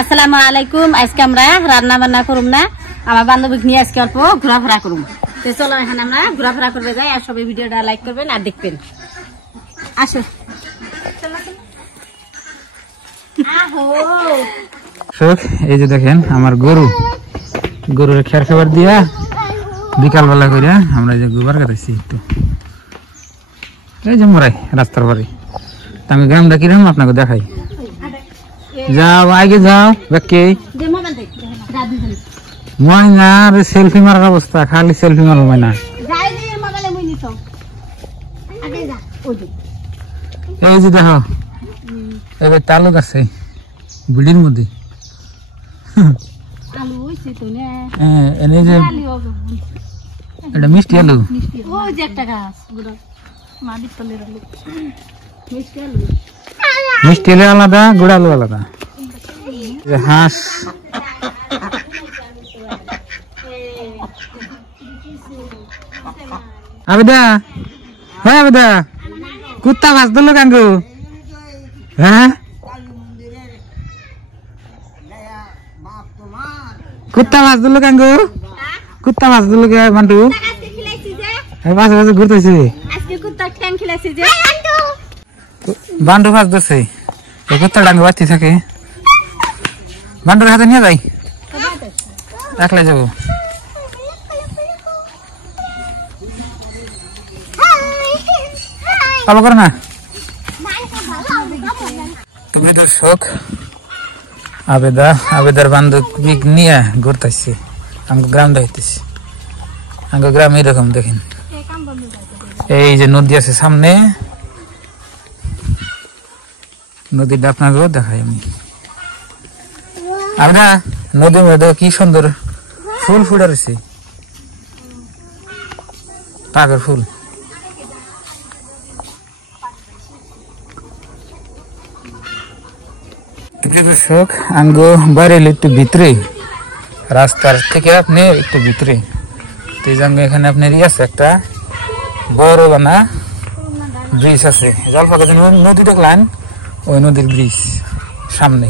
আসসালামু আলাইকুম। আজকে আমরা রান্না বান্না করুম না, আমার বান্ধবী নিয়ে আজকে অল্প ঘোরাফেরা করুম। তো চলো এখন আমরা ঘোরাফেরা করবে যাই, আর সবাই ভিডিওটা লাইক করবেন আর দেখবেন। আসো এই যে দেখেন আমার গরুর খের খাবার দিয়া বিকালবেলা করে আমরা যে গোবর কাটাইছি একটু, এই যে মরাই রাস্তার বাড়ি। আমি গ্রামটা কিরকম আপনাকে দেখাই। যাও আগে যাও বাকি মই না সেলফি মারার অবস্থা, খালি সেলফি মারবো না। এই যে দেখো এবার তালুক আছে বিড়ির মধ্যে, এটা মিষ্টি আলু, মিষ্টি আলু আলাদা, গুড় আলু আলাদা। হাঁস আবেদা, হ্যাঁ আবেদা কুত্তা মাছ ধরলো কাঙ্গু, হ্যাঁ কুত্তা মাছ ধরলো কাঙ্গু, কুত্তা মাছ ধরলো কে মান্টু, মাঝে মাঝে ঘুরতেছে বান্ডু মাছ ধরছে। এই কুত্তা ডাঙ্গু বাচ্চি থাকে, বান্ডুর হাতে নিয়ে যাই, একলাই যাবো। ভালো করে না তুমি দর্শক, আবেদার বান্ধবী নিয়ে ঘুরতেছি, আমাকে গ্রামটা হইতেছি। আমাকে গ্রাম এরকম দেখেন, এই যে নদী আছে সামনে, নদীটা আপনাকেও দেখাই আমি। আমরা নদীর মধ্যে কি সুন্দর ফুল ফুটে রয়েছে, পাগের ফুল। দর্শক আঙ্গো বাইরে একটু ভিতরে, রাস্তার থেকে আপনি একটু ভিতরে, তো এই জায়গায় এখানে আপনার আছে একটা বড় বানা ব্রিজ আছে, জলপাইগুড়ি নদী দেখলেন, ওই নদীর ব্রিজ সামনে।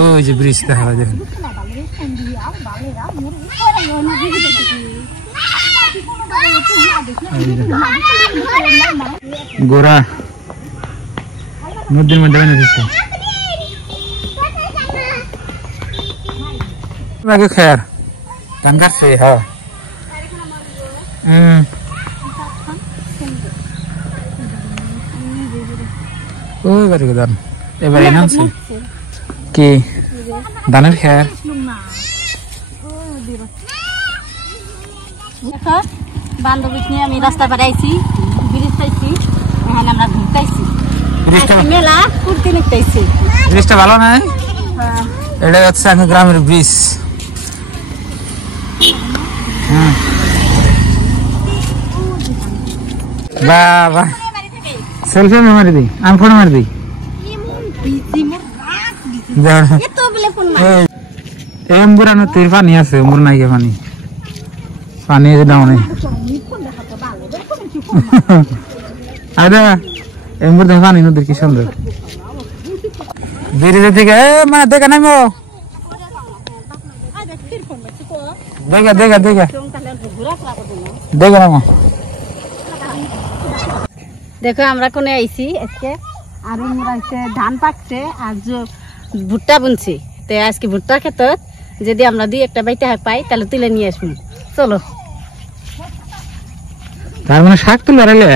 ওই যে ব্রিজ দেখা যায়, গোড়া নদীর মধ্যে খেয়ার ধান কাটছে। হ্যাঁ ওই বাড়ি ধান এবার নামছে কি ধানের খেয়ার। বান্ধবী নিয়ে আমি রাস্তা বাড়াইছি, ব্রিজ পাইছি, এখানে আমরা ঘুরতেছি, মেলা কুর্তি নিতেছি। ব্রিজটা ভালো নাই, এটা হচ্ছে আমি গ্রামের ব্রিজ। বাবা সেলফি মারি দিই, আমি ফোন মারি দিই। এমবুরা নদীর পানি আছে, এমবুর নাই পানি, পানি ডাউনে। আরে এমবুর দেখো পানি নদীর কি সুন্দর। ব্রিজের থেকে মানে দেখা নামো, দেখা দেখা দেখা দেখা নামো। দেখো আমরা কোনে আইছি আজকে, আর আমরা হচ্ছে ধান পাকছে আর ভুট্টা বুনছি। তো আজকে ভুট্টা ক্ষেত যদি আমরা দুই একটা বাইতে পাই তাহলে তুলে নিয়ে আসবো। চলো। তার মানে শাক তুলে রাখলে,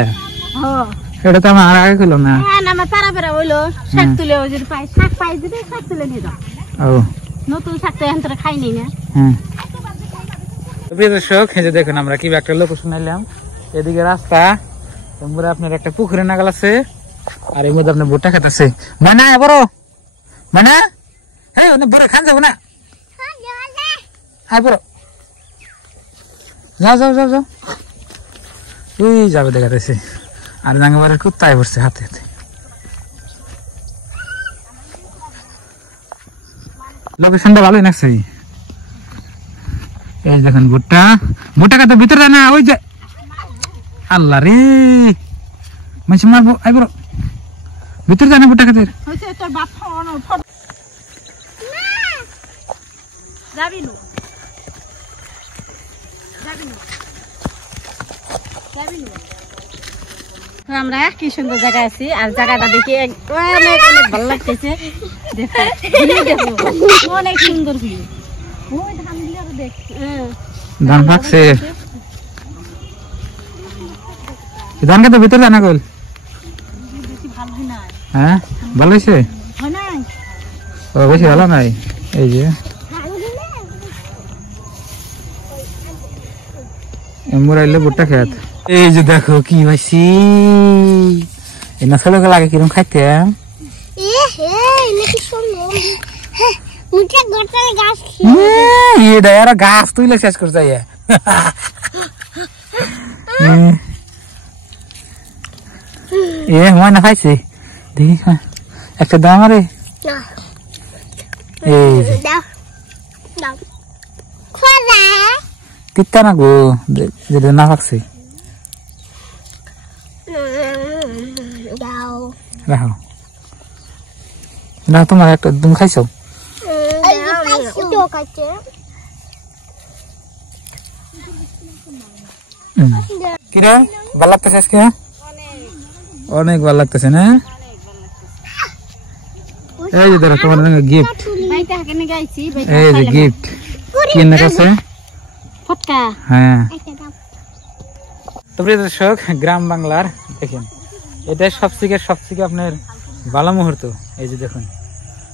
এটা তো আমার আগে ছিল না। হ্যাঁ আমার পাড়া পাড়া হইলো শাক তুলে, যদি পাই শাক পাই যদি শাক তুলে নিয়ে যাও। নতুন শাক তো এখন তোরা খাইনি না। দর্শক এই যে দেখুন আমরা কি একটা লোকেশন আইলাম, এদিকে রাস্তা, আপনার একটা পুকুরে নাগাল আছে, আর এর মধ্যে আপনার ভুট্টা খেত আছে। মানে বড় মানে হ্যাঁ বড় খান যাবো না, বড় যাও যাও যাও যাও, ওই যাবে দেখা যাচ্ছে। আর জাঙ্গাবাড়ির কুত্তায় পড়ছে হাতে হাতে। লোকেশনটা ভালোই লাগছে। এই দেখেন ভুট্টা, ভুট্টা কাটা ভিতরে না, ওই যে আল্লাহ রে মাছ মারবো, আই বড় ভিতর জানে ভুট্টা খেতে হইছে তোর বাপ যাবি নু আমরা কি সুন্দর জায়গা আছি আর জায়গাটা দেখি অনেক অনেক ভালো লাগতেছে দেখো অনেক সুন্দর ভিউ ওই ধান গুলো দেখ ধান পাকছে ধান খেতে ভিতর জানা কইল ভালো হয় না হ্যাঁ ভালো হয়েছে হয় না ও বেশি ভালো নাই এই যে মুরাইলে ভুট্টা খেত এই যে দেখো কি হয়েছি না ছোট লাগে কিরম খাইতে গাছ তুইলে শেষ করতে ময়না খাইছে দেখি একটা দাম আরে এই তিতা না গো যেটা না পাকছে রাখো না তোমার একটা তুমি খাইছো কিরে ভাল লাগতেছে আজকে অনেক ভালো লাগতেছে না এই যে ধরো তোমার গিফট এই যে গিফট কিনে কাছে ফটকা হ্যাঁ তো প্রিয় দর্শক গ্রাম বাংলার দেখেন এটা সবথেকে আপনার ভালো মুহূর্ত এই যে দেখুন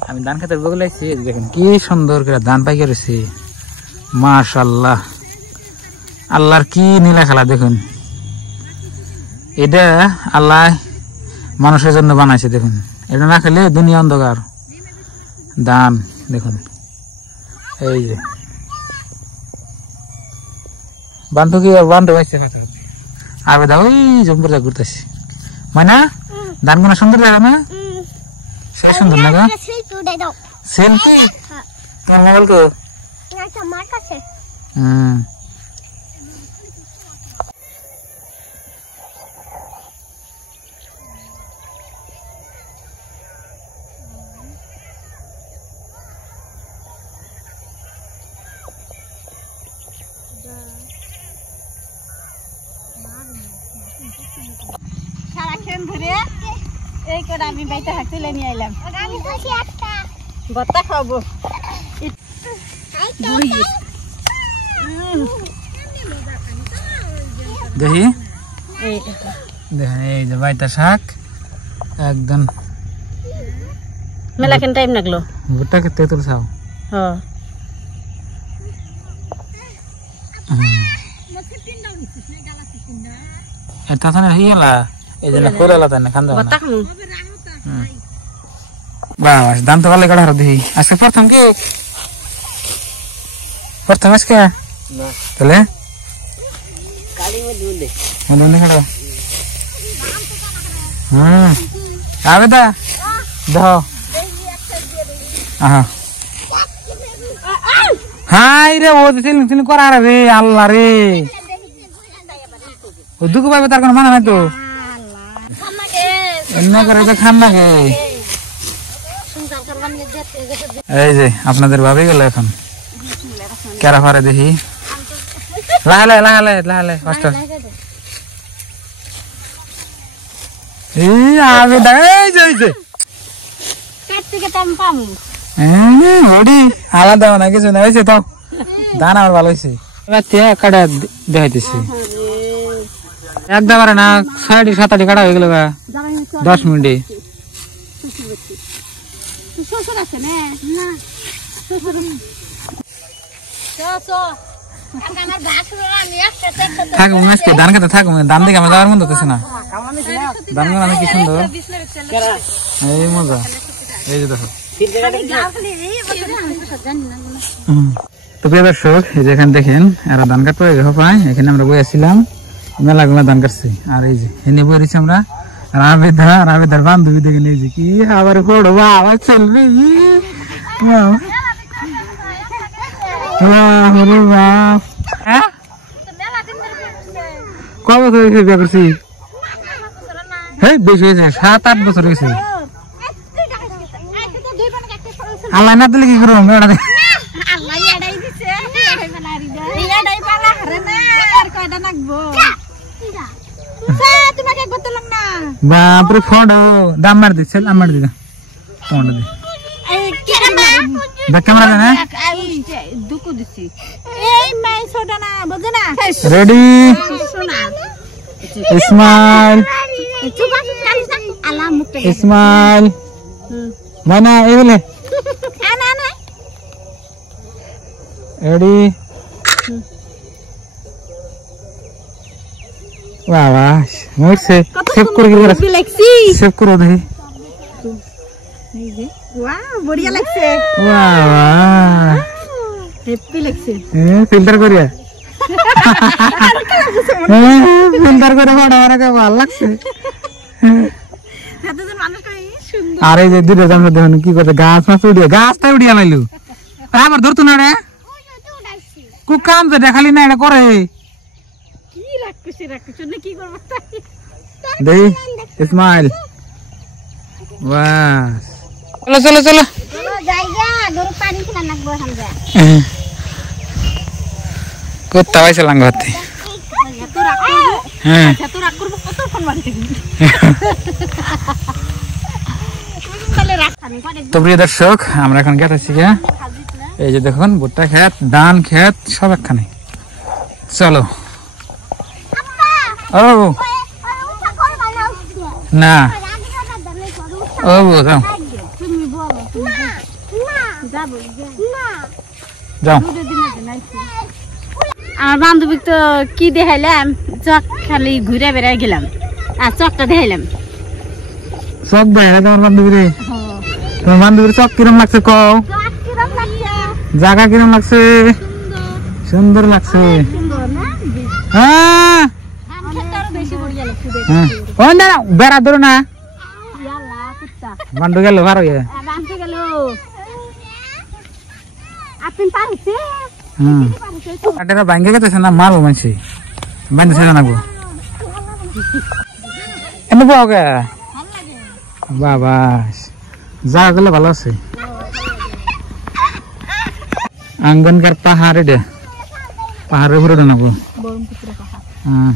আমি ধান খেতে বগলে আইছি দেখেন কি সুন্দর করে ধান পাইকে রয়েছে মাশাআল্লাহ আল্লাহর কি নীলা খেলা দেখুন এটা আল্লাহ মানুষের জন্য বানাইছে দেখুন এটা না খেলে দুনিয়া অন্ধকার ধান দেখুন এই যে বান্ধব কি বান্ধব আসছে আবে দা ওই জম্বর যা ঘুরতেছি মানে ধান গুনা সুন্দর লাগে না সেই সুন্দর না সেলফি তোমার মোবাইল কো সারাক্ষণ ধরে এই করে আমি বাইতে হাত তুলে নিয়ে এলাম ভর্তা খাবো দেখি দেখেন এই যে বাইটা শাক একদম মেলা কেন টাইম লাগলো ভুট্টা খেতে তুলছাও হ্যাঁ এটা তো না হিলা এই যে না কোরালা তাই না খান্দা ভর্তা খামু বাস দাম তো ভালো কাটা হার দেখি আজকে প্রথম কি প্রথম আজকে না তাহলে কালি মধ্যে খাড়ো আবে দা দাও আহা হাই রে ও দিন করা রে আল্লাহ রে ও দুঃখ পাবে তার কোনো মানা নাই তো এমনি করে তো খান না গে এই যে আপনাদের ভাবে গেল এখন কেরা ফারে দেখি লাহালে কষ্ট এই আবে এই যে ওডি আলাদা না কিছু না হয়েছে তো ধান আমার ভালো হয়েছে কাটা দেখাইতেছি একবারে না 6-7 কাটা হয়ে গেল 10 মিনিটে থাকুন আজকে ধান খেতে থাকুন ধান দেখে আমার যাওয়ার মন হতেছে না ধান গান কি সুন্দর এই মজা এই যে দেখো তো প্রিয় দর্শক এই যে এখানে দেখেন এরা ধান কাটতে পায় এখানে আমরা বই আসছিলাম মেলা গুলা ধান কাটছি আর এই যে এনে বই রয়েছি আমরা রাবেদার বান্ধবী দেখে নিয়েছি কি আবার পড়বো আবার চলবে কবে বিয়ে করছি হ্যাঁ বেশি হয়েছে 7-8 বছর হয়েছে আল্লাহ না দিলে কি করবো বেড়া দে আল্লাহ এড়াই দিছে এড়াই বেলা আরি দে এড়াই বেলা হারে না আর কয়টা নাকবো তোমাকে বললাম না বাপরে ফোন দাম মার দিছে আমার দিদা ফোন দে দেখ ক্যামেরা দে না দুকু দিছি এই মাই ছোট না বুঝে না রেডি শোনা স্মাইল আল্লাহ মুখটা স্মাইল মানা এগুলে আনা না রেডি বাহ বাহ মরছে সেভ করে গেল লাগছি সেভ করে দে ওয়াও বড়িয়া লাগছে বাহ বাহ হেপি লাগছে ফিল্টার করিয়া ফিল্টার করে ফটো বানাতে ভালো লাগছে এতজন মানুষ কই সুন্দর আরে যে দূরে আমরা দেখুন কি করতে গাছ মাছ উড়িয়া গাছটা উড়িয়া লাইলু আবার ধরতো না রে কুকাম যে দেখালি না এটা করে কি রাখছিস না কি করব দেই স্মাইল বাস চলো চলো চলো চলো জায়গা গরু পানি খেলা নাকবো আমরা কোথা পাইছে লাঙ্গতে তো রাখ হ্যাঁ তো রাখ করব কত ফোন মারতে তাহলে রাখ আমি করে তো প্রিয় দর্শক আমরা এখন গেতেছি গা এই যে দেখুন ভুট্টা ক্ষেত ধান ক্ষেত সব একখানে চলো ও না ও যাও তুমি বলো যাবো যাও আমার বান্ধবী তো কি দেখাইলাম চক খালি ঘুরে বেড়াই গেলাম আর চকটা দেখাইলাম সব বাইরে তোমার বান্ধবী রে তোমার বান্ধবীর চক কিরম লাগছে কও জায়গা কিরম লাগছে সুন্দর লাগছে হ্যাঁ ও না বেড়া ধরো না বান্ধব গেল ভালো কাটেরা ভাঙ্গে গেছে না মারবো মানছি বান্ধছে না গো এনে পাও গে বাবা জায়গা গেলে ভালো আছে আঙ্গনকার পাহাড়ে দে পাহাড়ের উপরে নাকবো বরমপুত্র পাহাড় হ্যাঁ